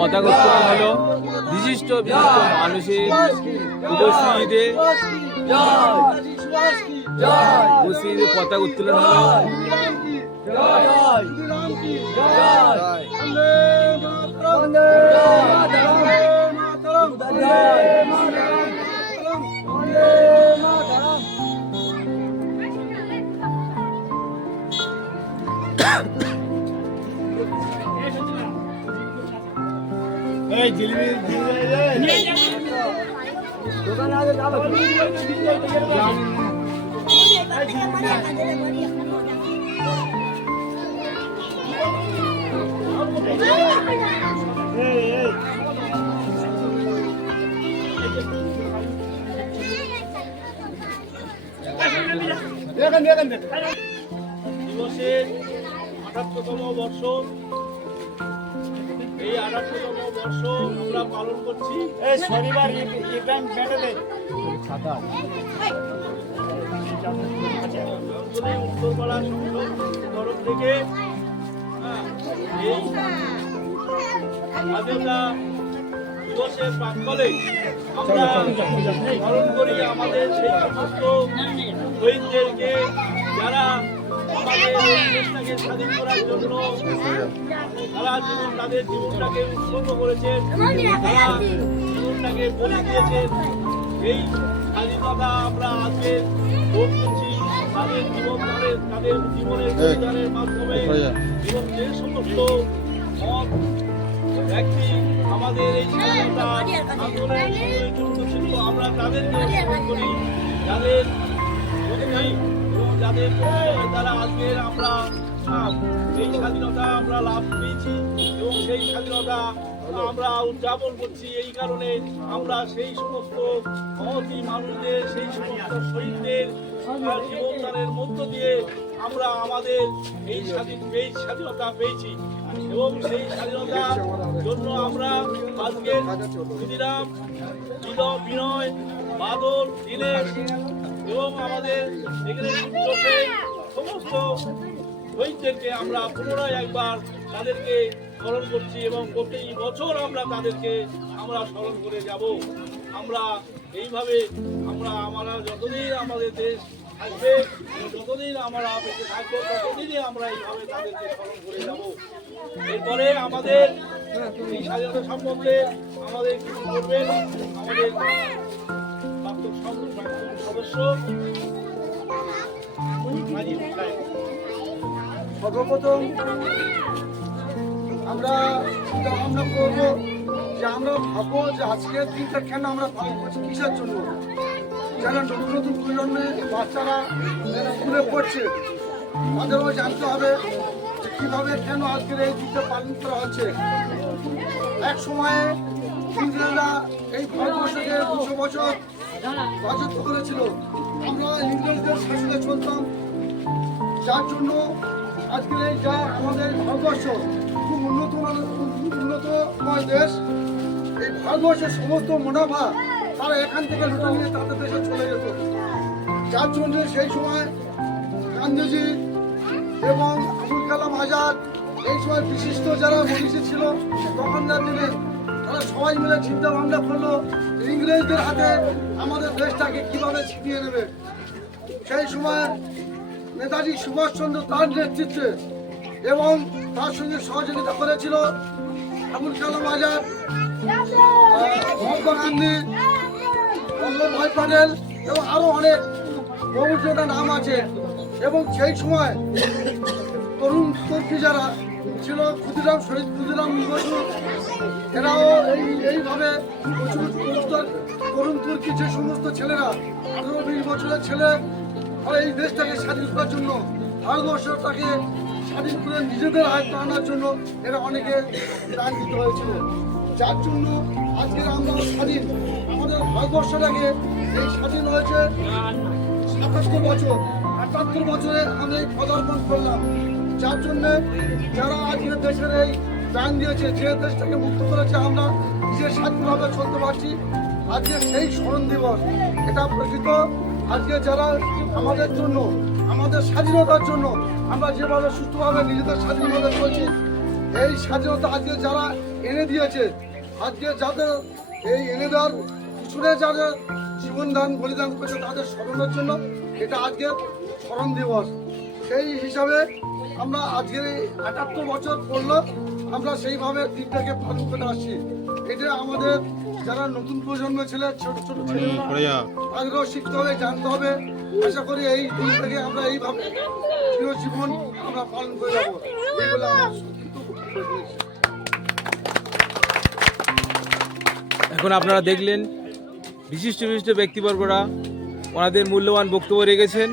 পতাকা উত্তোলন হলো বিশিষ্ট বিশিষ্ট মানুষের উপস্থিতিতে উপস্থিতিতে পতাকা উত্তোলন হলো দিবসের আঠাত্তরতম বর্ষ এই আঠাত্তরতম বর্ষ আমরা পালন করছি। শনিবার ইভেন্ট বেটে দে। আঞ্চলিক উত্তরপাড়া সংসদ তরফ থেকে হ্যাঁ, এই স্বাধীনতা দিবসের প্রাক্কালে আমরা স্মরণ করি আমাদের সেই সমস্ত শহীদদেরকে যারা আমাদের এই দেশটাকে স্বাধীন করার জন্য সারা জীবন তাদের জীবনটাকে উৎসর্গ করেছেন। তারা জীবনটাকে বলে দিয়েছেন এই স্বাধীনতা আমরা আজকে ভোগ করছি। তাদের জীবন তাদের তাদের জীবনের বলিদানের মাধ্যমে এবং যে সমস্ত ব্যক্তি আমাদের এই স্বাধীনতা আন্দোলনের সঙ্গে যুক্ত ছিল, আমরা তাদেরকে স্মরণ করি। যাদের যাদের দ্বারা আজকের আমরা এই স্বাধীনতা আমরা লাভ পেয়েছি এবং সেই স্বাধীনতা আমরা উদযাপন করছি এই কারণে আমরা সেই সমস্ত মহতি মানুষদের, সেই সমস্ত শহীদদের জীবনদানের মধ্য দিয়ে আমরা আমাদের এই স্বাধীন এই স্বাধীনতা পেয়েছি এবং সেই স্বাধীনতার জন্য আমরা আজকে ক্ষুদিরাম বিনয়, বাদল, দীনেশ এবং আমাদের এখানে সমস্ত শহীদদেরকে আমরা পুনরায় একবার তাদেরকে স্মরণ করছি এবং প্রতি বছর আমরা তাদেরকে, আমরা স্মরণ করে যাব। আমরা এইভাবে, আমরা আমরা যতদিন আমাদের দেশ থাকবে, যতদিন আমরা বেঁচে থাকব, ততদিনই আমরা এইভাবে তাদেরকে স্মরণ করে যাব। এরপরে আমাদের এই স্বাধীনতা সম্বন্ধে আমাদের কিছু করবেন? আমাদের সদস্য সর্বপ্রথম আমরা ভাবনা করব যে আমরা ভাববো যে আজকের দিনটা কেন আমরা পালন করছি? কিসের জন্য? যেন নতুন নতুন প্রজন্মের বাচ্চারা স্কুলে পড়ছে তাদেরও জানতে হবে যে কীভাবে কেন আজকের এই দিনটা পালন করা হচ্ছে। এক সময়ে ইংরেজরা এই ভারতবর্ষকে দুশো বছর রাজত্ব করেছিল। আমরা ইংরেজদের শাসনে চলতাম। যার জন্য আজকের এই যা আমাদের ভারতবর্ষ খুব উন্নত উন্নত দেশ, এই ভারতবর্ষের সমস্ত মুনাফা তারা এখান থেকে লুটে নিয়ে তাদের দেশে চলে যেত। যার জন্য সেই সময় গান্ধীজি এবং আবুল কালাম আজাদ, এই সময় বিশিষ্ট যারা মনীষী ছিল তখনকার দিনে তারা সবাই মিলে চিন্তা ভাবনা করল, ইংরেজদের হাতে আমাদের দেশটাকে কীভাবে ছিনিয়ে নেবে। সেই সময় নেতাজি সুভাষচন্দ্র তার নেতৃত্বে এবং তার সঙ্গে সহযোগিতা করেছিল আবুল কালাম আজাদ মহাত্মা গান্ধী বল্লভভাই প্যাটেল এবং আরও অনেক বহুজনের নাম আছে। এবং সেই সময় তরুণ তর্কি যারা ছিল, ক্ষুদিরাম, শহীদ ক্ষুদিরাম বসু, এরাও এই, এইভাবে প্রচুর তরুণ- তুর্কি যে সমস্ত ছেলেরা আঠারো বিশ বছরের ছেলে এই দেশটাকে স্বাধীন করার জন্য ভারতবর্ষটাকে স্বাধীন করে নিজেদের আয়ত্ত আনার জন্য এরা অনেকে প্রাণ দিতে হয়েছিল। যার জন্য আজকের আমরা স্বাধীন, আমাদের ভারতবর্ষটাকে এই স্বাধীন হয়েছে সাতাত্তর বছর, আটাত্তর বছরে এই পদার্পণ করলাম। যার জন্য যারা আজকের দেশের এই প্রাণ দিয়েছে, যে দেশটাকে মুক্ত করেছে আমরা নিজের স্বাধীনভাবে চলতে পারছি। আজকে সেই স্মরণ দিবস, এটা প্রকৃত আজকে যারা আমাদের জন্য, আমাদের স্বাধীনতার জন্য আমরা যেভাবে সুস্থভাবে নিজেদের স্বাধীনতা চলছি এই স্বাধীনতা আজকে যারা এনে দিয়েছে, আজকে যাদের এই এনে দেওয়ার পিছনে যাদের জীবনদান বলিদান করেছে, তাদের স্মরণের জন্য এটা আজকে স্মরণ দিবস। সেই হিসাবে আমরা আজকে একাত্তর বছর পড়ল আমরা সেইভাবে দিনটাকে পালন করে আসছি। এটা আমাদের যারা নতুন প্রজন্ম ছেলে ছোট ছোট ছেলেরা তাদেরও শিখতে হবে জানতে হবে। আশা করি এই দিনটাকে আমরা এইভাবে চিরজীবন আমরা পালন করে যাব। আমার। এখন আপনারা দেখলেন বিশিষ্ট বিশিষ্ট ব্যক্তিবর্গরা ওনাদের মূল্যবান বক্তব্য রেখেছেন।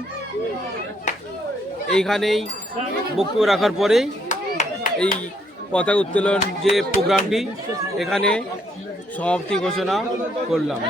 এইখানেই বক্তব্য রাখার পরেই এই পতাকা উত্তোলন যে প্রোগ্রামটি এখানে সমাপ্তি ঘোষণা করলাম।